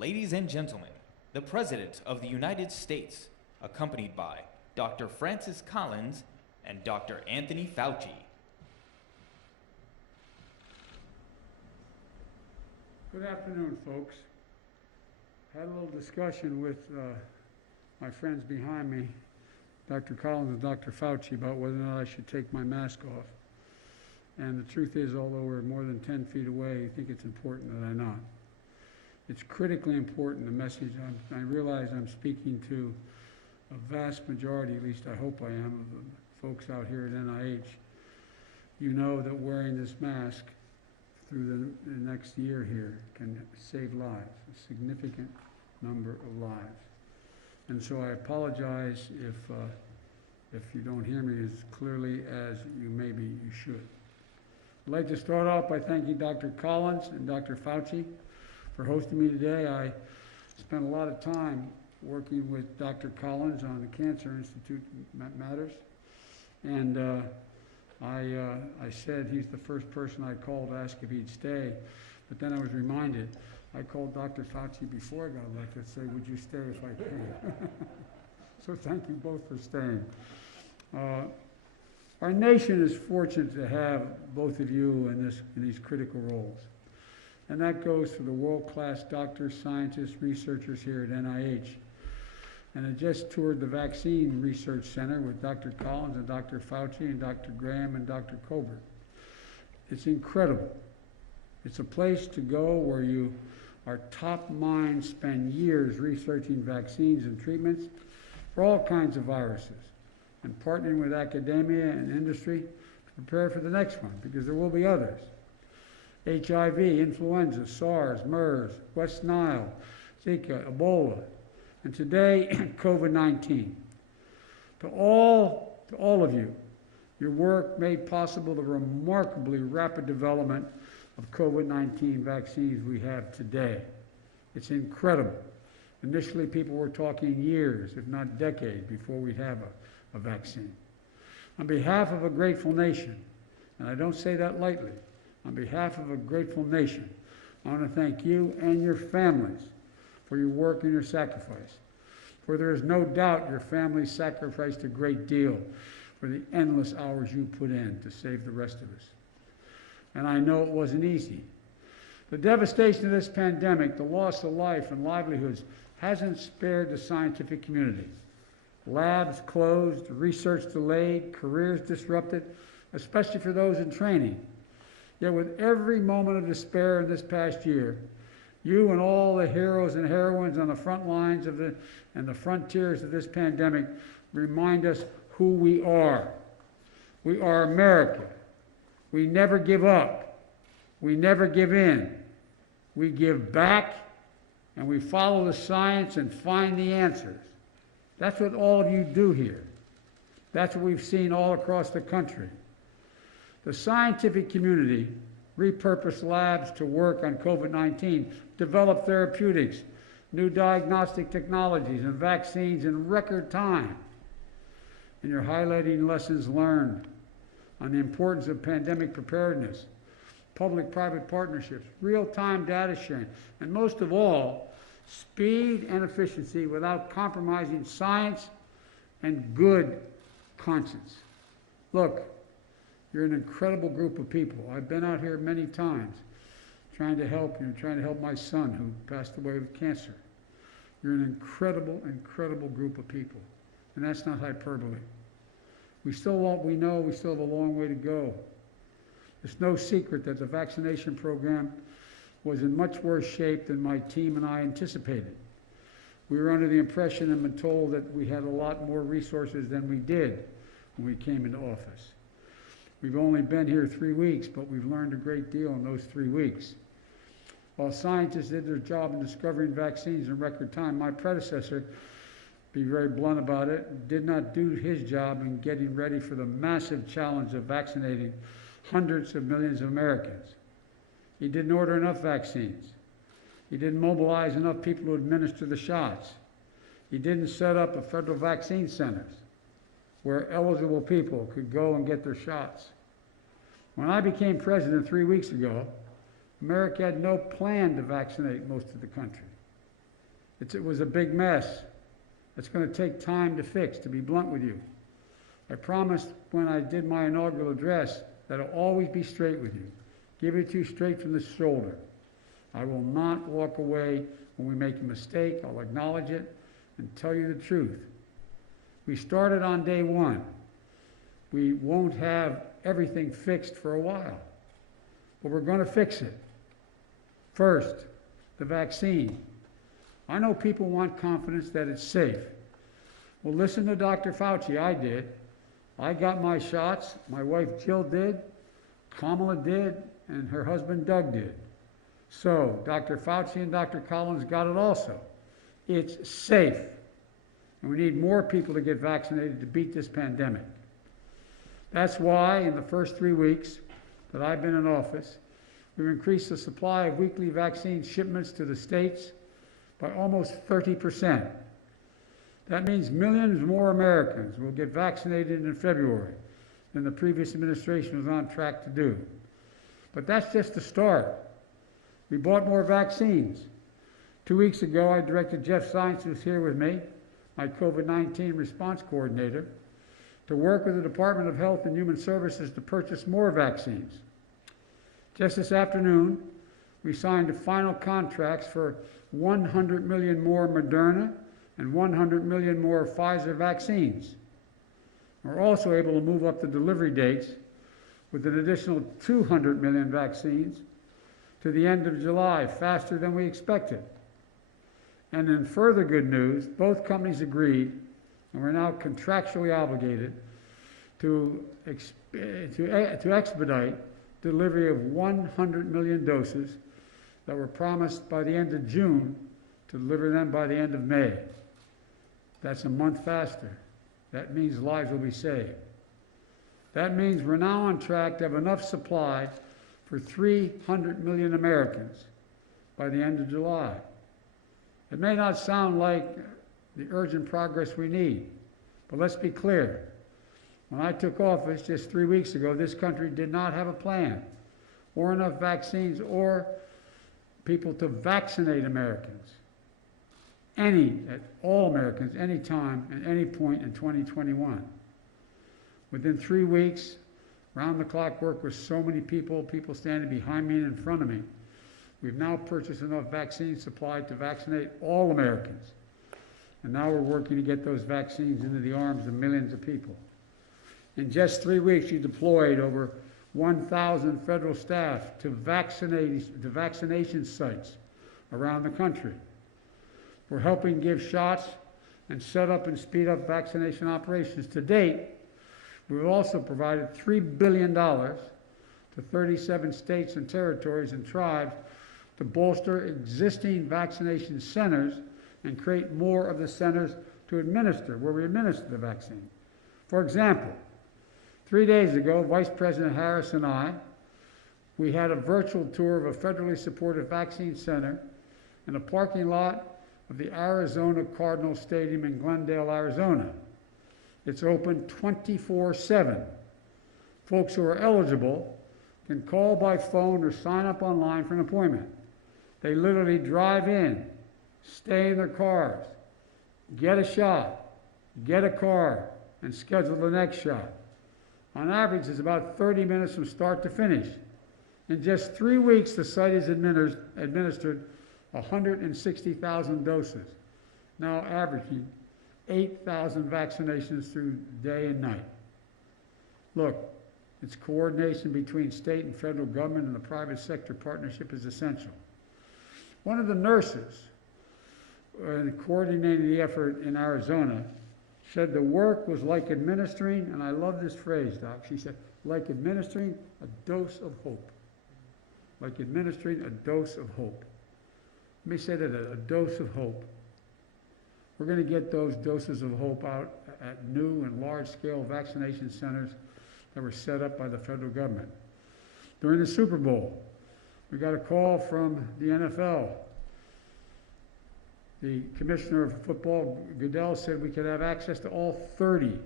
Ladies and gentlemen, the President of the United States, accompanied by Dr. Francis Collins and Dr. Anthony Fauci. Good afternoon, folks. Had a little discussion with my friends behind me, Dr. Collins and Dr. Fauci, about whether or not I should take my mask off. And the truth is, although we're more than 10 feet away, I think it's important that I not. It's critically important, the message. I realize I'm speaking to a vast majority, at least I hope I am, of the folks out here at NIH. You know that wearing this mask through the next year here can save lives, a significant number of lives. And so I apologize if you don't hear me as clearly as maybe you should. I'd like to start off by thanking Dr. Collins and Dr. Fauci for hosting me today. I spent a lot of time working with Dr. Collins on the Cancer Institute matters, and I said he's the first person I called to ask if he'd stay, but then I was reminded I called Dr. Fauci before I got elected to say, would you stay if I can? So thank you both for staying. Our nation is fortunate to have both of you in these critical roles. And that goes for the world-class doctors, scientists, researchers here at NIH. And I just toured the Vaccine Research Center with Dr. Collins and Dr. Fauci and Dr. Graham and Dr. Colbert. It's incredible. It's a place to go where our top minds spend years researching vaccines and treatments for all kinds of viruses and partnering with academia and industry to prepare for the next one, because there will be others. HIV, influenza, SARS, MERS, West Nile, Zika, Ebola, and today, COVID-19. To all of you, your work made possible the remarkably rapid development of COVID-19 vaccines we have today. It's incredible. Initially, people were talking years, if not decades, before we'd have a vaccine. On behalf of a grateful nation, and I don't say that lightly, on behalf of a grateful nation, I want to thank you and your families for your work and your sacrifice. For there is no doubt your families sacrificed a great deal for the endless hours you put in to save the rest of us. And I know it wasn't easy. The devastation of this pandemic, the loss of life and livelihoods, hasn't spared the scientific community. Labs closed, research delayed, careers disrupted, especially for those in training. Yet with every moment of despair in this past year, you and all the heroes and heroines on the front lines and the frontiers of this pandemic remind us who we are. We are America. We never give up. We never give in. We give back, and we follow the science and find the answers. That's what all of you do here. That's what we've seen all across the country. The scientific community repurposed labs to work on COVID-19, develop therapeutics, new diagnostic technologies, and vaccines in record time. And you're highlighting lessons learned on the importance of pandemic preparedness, public-private partnerships, real-time data sharing, and most of all, speed and efficiency without compromising science and good conscience. Look, you're an incredible group of people. I've been out here many times trying to help you, trying to help my son who passed away with cancer. You're an incredible, incredible group of people. And that's not hyperbole. We know we still have a long way to go. It's no secret that the vaccination program was in much worse shape than my team and I anticipated. We were under the impression and been told that we had a lot more resources than we did when we came into office. We've only been here 3 weeks, but we've learned a great deal in those 3 weeks. While scientists did their job in discovering vaccines in record time, my predecessor, be very blunt about it, did not do his job in getting ready for the massive challenge of vaccinating hundreds of millions of Americans. He didn't order enough vaccines. He didn't mobilize enough people to administer the shots. He didn't set up a federal vaccine centers where eligible people could go and get their shots. When I became president 3 weeks ago, America had no plan to vaccinate most of the country. It was a big mess. It's going to take time to fix, to be blunt with you. I promised when I did my inaugural address that I'll always be straight with you, give it to you straight from the shoulder. I will not walk away when we make a mistake. I'll acknowledge it and tell you the truth. We started on day one. We won't have everything fixed for a while, but we're going to fix it. First, the vaccine. I know people want confidence that it's safe. Well, listen to Dr. Fauci. I did. I got my shots. My wife Jill did. Kamala did. And her husband Doug did. So, Dr. Fauci and Dr. Collins got it also. It's safe. And we need more people to get vaccinated to beat this pandemic. That's why in the first 3 weeks that I've been in office, we've increased the supply of weekly vaccine shipments to the states by almost 30%. That means millions more Americans will get vaccinated in February than the previous administration was on track to do. But that's just the start. We bought more vaccines. 2 weeks ago, I directed Jeff Zients, who's here with me, my COVID-19 response coordinator, to work with the Department of Health and Human Services to purchase more vaccines. Just this afternoon, we signed the final contracts for 100 million more Moderna and 100 million more Pfizer vaccines. We're also able to move up the delivery dates with an additional 200 million vaccines to the end of July, faster than we expected. And in further good news, both companies agreed, and we're now contractually obligated to expedite delivery of 100 million doses that were promised by the end of June to deliver them by the end of May. That's a month faster. That means lives will be saved. That means we're now on track to have enough supply for 300 million Americans by the end of July. It may not sound like the urgent progress we need, but let's be clear. When I took office just 3 weeks ago, this country did not have a plan or enough vaccines or people to vaccinate Americans. All Americans, anytime, at any point in 2021. Within 3 weeks, round-the-clock work with so many people standing behind me and in front of me, we've now purchased enough vaccine supply to vaccinate all Americans. And now we're working to get those vaccines into the arms of millions of people. In just 3 weeks, you deployed over 1,000 federal staff to vaccination sites around the country. We're helping give shots and set up and speed up vaccination operations. To date, we've also provided $3 billion to 37 states and territories and tribes to bolster existing vaccination centers and create more of the centers where we administer the vaccine. For example, 3 days ago, Vice President Harris and we had a virtual tour of a federally supported vaccine center in a parking lot of the Arizona Cardinals Stadium in Glendale, Arizona. It's open 24/7. Folks who are eligible can call by phone or sign up online for an appointment. They literally drive in, stay in their cars, get a shot, get a car, and schedule the next shot. On average, it's about 30 minutes from start to finish. In just 3 weeks, the site has administered 160,000 doses, now averaging 8,000 vaccinations through day and night. Look, it's coordination between state and federal government and the private sector partnership is essential. One of the nurses coordinating the effort in Arizona said the work was like administering, and I love this phrase, Doc, she said, like administering a dose of hope. Like administering a dose of hope. Let me say that, a dose of hope. We're going to get those doses of hope out at new and large-scale vaccination centers that were set up by the federal government. During the Super Bowl, we got a call from the NFL. The commissioner of football, Goodell, said we could have access to all 30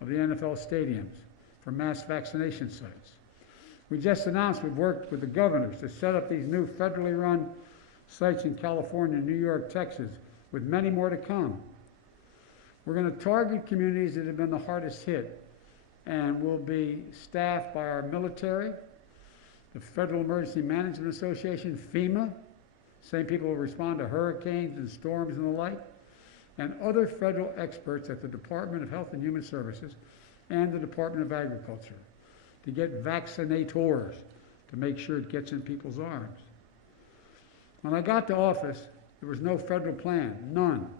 of the NFL stadiums for mass vaccination sites. We just announced we've worked with the governors to set up these new federally run sites in California, New York, Texas, with many more to come. We're going to target communities that have been the hardest hit, and will be staffed by our military, the Federal Emergency Management Association, FEMA, same people who respond to hurricanes and storms and the like, and other federal experts at the Department of Health and Human Services and the Department of Agriculture to get vaccinators to make sure it gets in people's arms. When I got to office, there was no federal plan, none,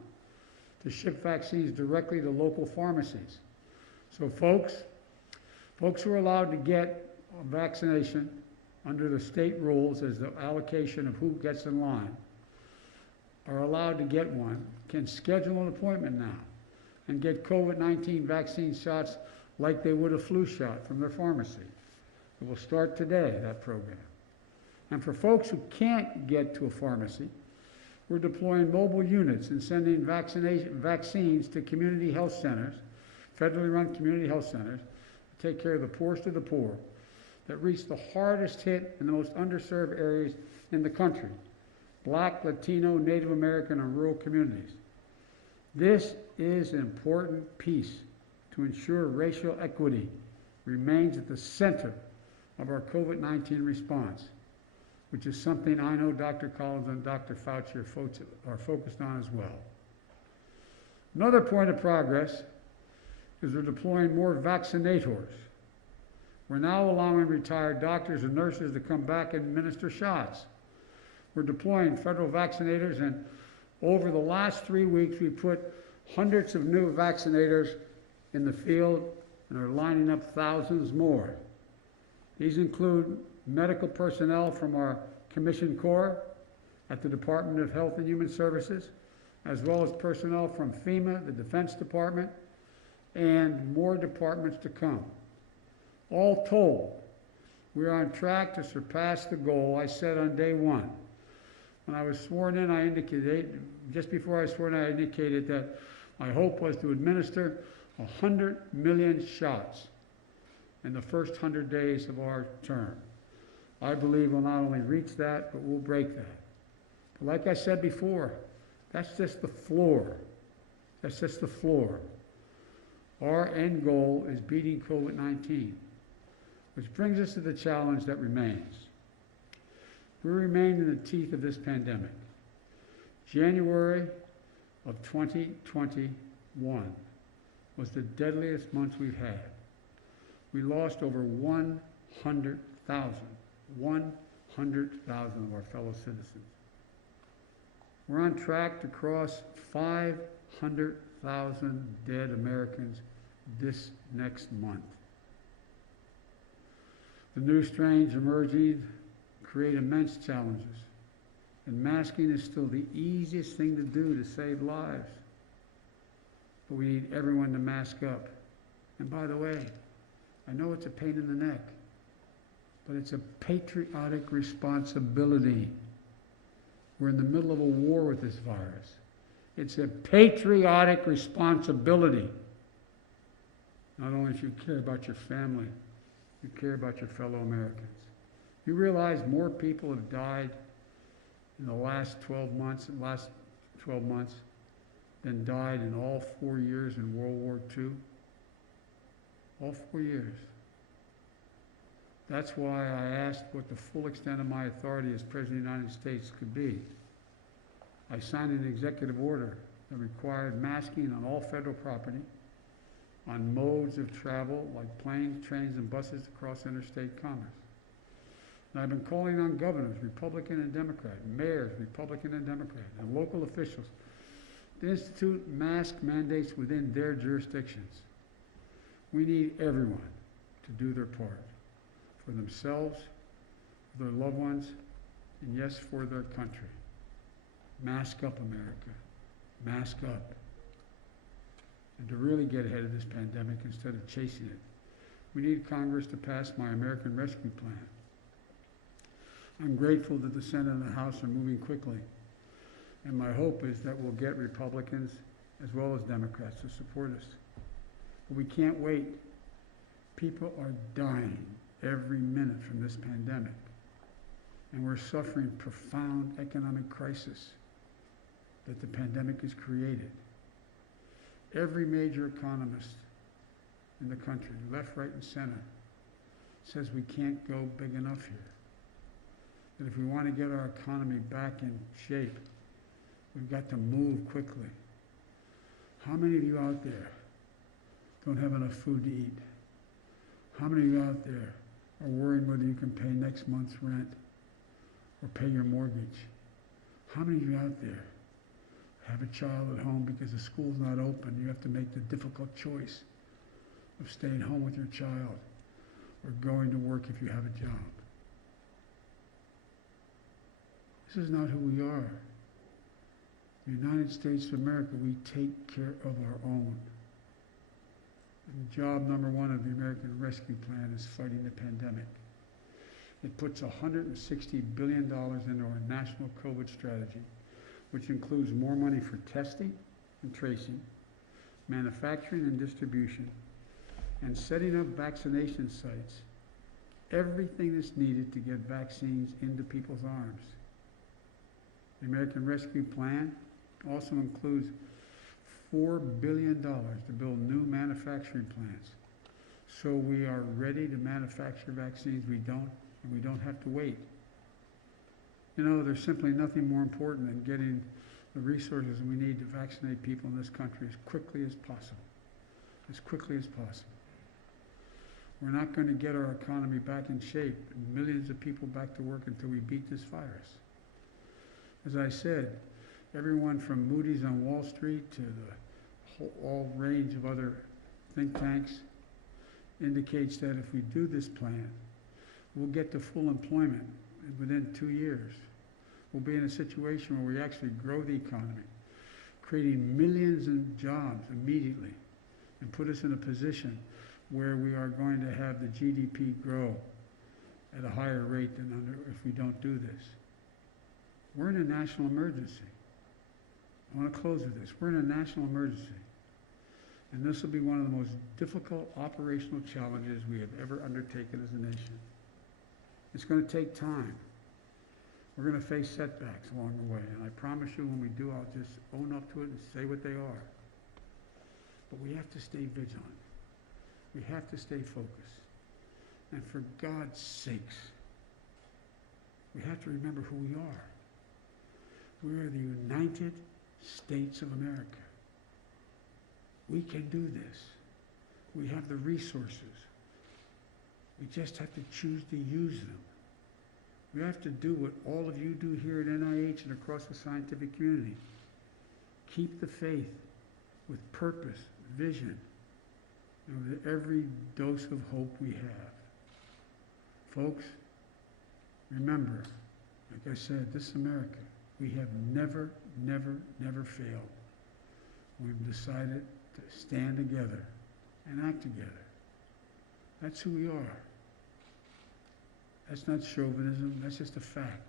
to ship vaccines directly to local pharmacies. So folks who are allowed to get a vaccination under the state rules as the allocation of who gets in line are allowed to get one, can schedule an appointment now and get COVID-19 vaccine shots like they would a flu shot from their pharmacy. It will start today, that program. And for folks who can't get to a pharmacy, we're deploying mobile units and sending vaccines to community health centers, federally run community health centers, to take care of the poorest of the poor that reach the hardest hit and the most underserved areas in the country: Black, Latino, Native American, and rural communities. This is an important piece to ensure racial equity remains at the center of our COVID-19 response, which is something I know Dr. Collins and Dr. Fauci are focused on as well. Another point of progress is we're deploying more vaccinators. We're now allowing retired doctors and nurses to come back and administer shots. We're deploying federal vaccinators, and over the last 3 weeks, we put hundreds of new vaccinators in the field and are lining up thousands more. These include medical personnel from our Commissioned Corps at the Department of Health and Human Services, as well as personnel from FEMA, the Defense Department, and more departments to come. All told, we are on track to surpass the goal I set on day one. When I was sworn in, just before I was sworn in, I indicated that my hope was to administer 100 million shots in the first 100 days of our term. I believe we'll not only reach that, but we'll break that. But like I said before, that's just the floor. That's just the floor. Our end goal is beating COVID-19, which brings us to the challenge that remains. We remain in the teeth of this pandemic. January of 2021 was the deadliest month we've had. We lost over 100,000 of our fellow citizens. We're on track to cross 500,000 dead Americans this next month. The new strains emerging create immense challenges, and masking is still the easiest thing to do to save lives. But we need everyone to mask up. And by the way, I know it's a pain in the neck, but it's a patriotic responsibility. We're in the middle of a war with this virus. It's a patriotic responsibility. Not only if you care about your family, you care about your fellow Americans. You realize more people have died in the last 12 months than died in all 4 years in World War II? All 4 years. That's why I asked what the full extent of my authority as President of the United States could be. I signed an executive order that required masking on all federal property, on modes of travel like planes, trains, and buses across interstate commerce. And I've been calling on governors, Republican and Democrat, mayors, Republican and Democrat, and local officials to institute mask mandates within their jurisdictions. We need everyone to do their part for themselves, for their loved ones, and yes, for their country. Mask up, America. Mask up. And to really get ahead of this pandemic instead of chasing it, we need Congress to pass my American Rescue Plan. I'm grateful that the Senate and the House are moving quickly, and my hope is that we'll get Republicans as well as Democrats to support us. But we can't wait. People are dying every minute from this pandemic, and we're suffering profound economic crisis. that the pandemic has created. Every major economist in the country, left, right, and center, says we can't go big enough here. That if we want to get our economy back in shape, we've got to move quickly. How many of you out there don't have enough food to eat? How many of you out there are worried whether you can pay next month's rent or pay your mortgage? How many of you out there have a child at home because the school's not open? You have to make the difficult choice of staying home with your child or going to work if you have a job. This is not who we are. The United States of America, we take care of our own. And job number one of the American Rescue Plan is fighting the pandemic. It puts $160 billion into our national COVID strategy, which includes more money for testing and tracing, manufacturing and distribution, and setting up vaccination sites. Everything that's needed to get vaccines into people's arms. The American Rescue Plan also includes $4 billion to build new manufacturing plants. So we are ready to manufacture vaccines we don't have to wait. You know, there's simply nothing more important than getting the resources we need to vaccinate people in this country as quickly as possible. As quickly as possible. We're not going to get our economy back in shape and millions of people back to work until we beat this virus. As I said, everyone from Moody's on Wall Street to the whole range of other think tanks indicates that if we do this plan, we'll get to full employment within 2 years. We'll be in a situation where we actually grow the economy, creating millions of jobs immediately, and put us in a position where we are going to have the GDP grow at a higher rate than if we don't do this. We're in a national emergency. I want to close with this. We're in a national emergency. And this will be one of the most difficult operational challenges we have ever undertaken as a nation. It's going to take time. We're going to face setbacks along the way. And I promise you when we do, I'll just own up to it and say what they are. But we have to stay vigilant. We have to stay focused. And for God's sakes, we have to remember who we are. We are the United States of America. We can do this. We have the resources. We just have to choose to use them. We have to do what all of you do here at NIH and across the scientific community. Keep the faith with purpose, vision, and with every dose of hope we have. Folks, remember, like I said, this is America. We have never, never, never failed. We've decided to stand together and act together. That's who we are. That's not chauvinism, that's just a fact.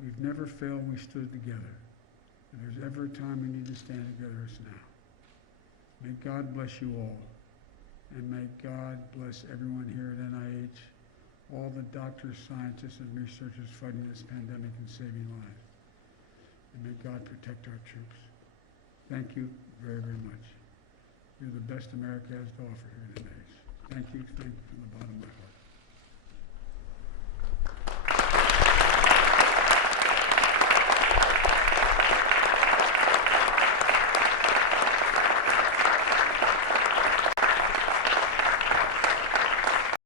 We've never failed when we stood together. If there's ever a time we need to stand together, it's now. May God bless you all. And may God bless everyone here at NIH, all the doctors, scientists, and researchers fighting this pandemic and saving lives. And may God protect our troops. Thank you very, very much. You're the best America has to offer here at NIH. Thank you from the bottom of my heart.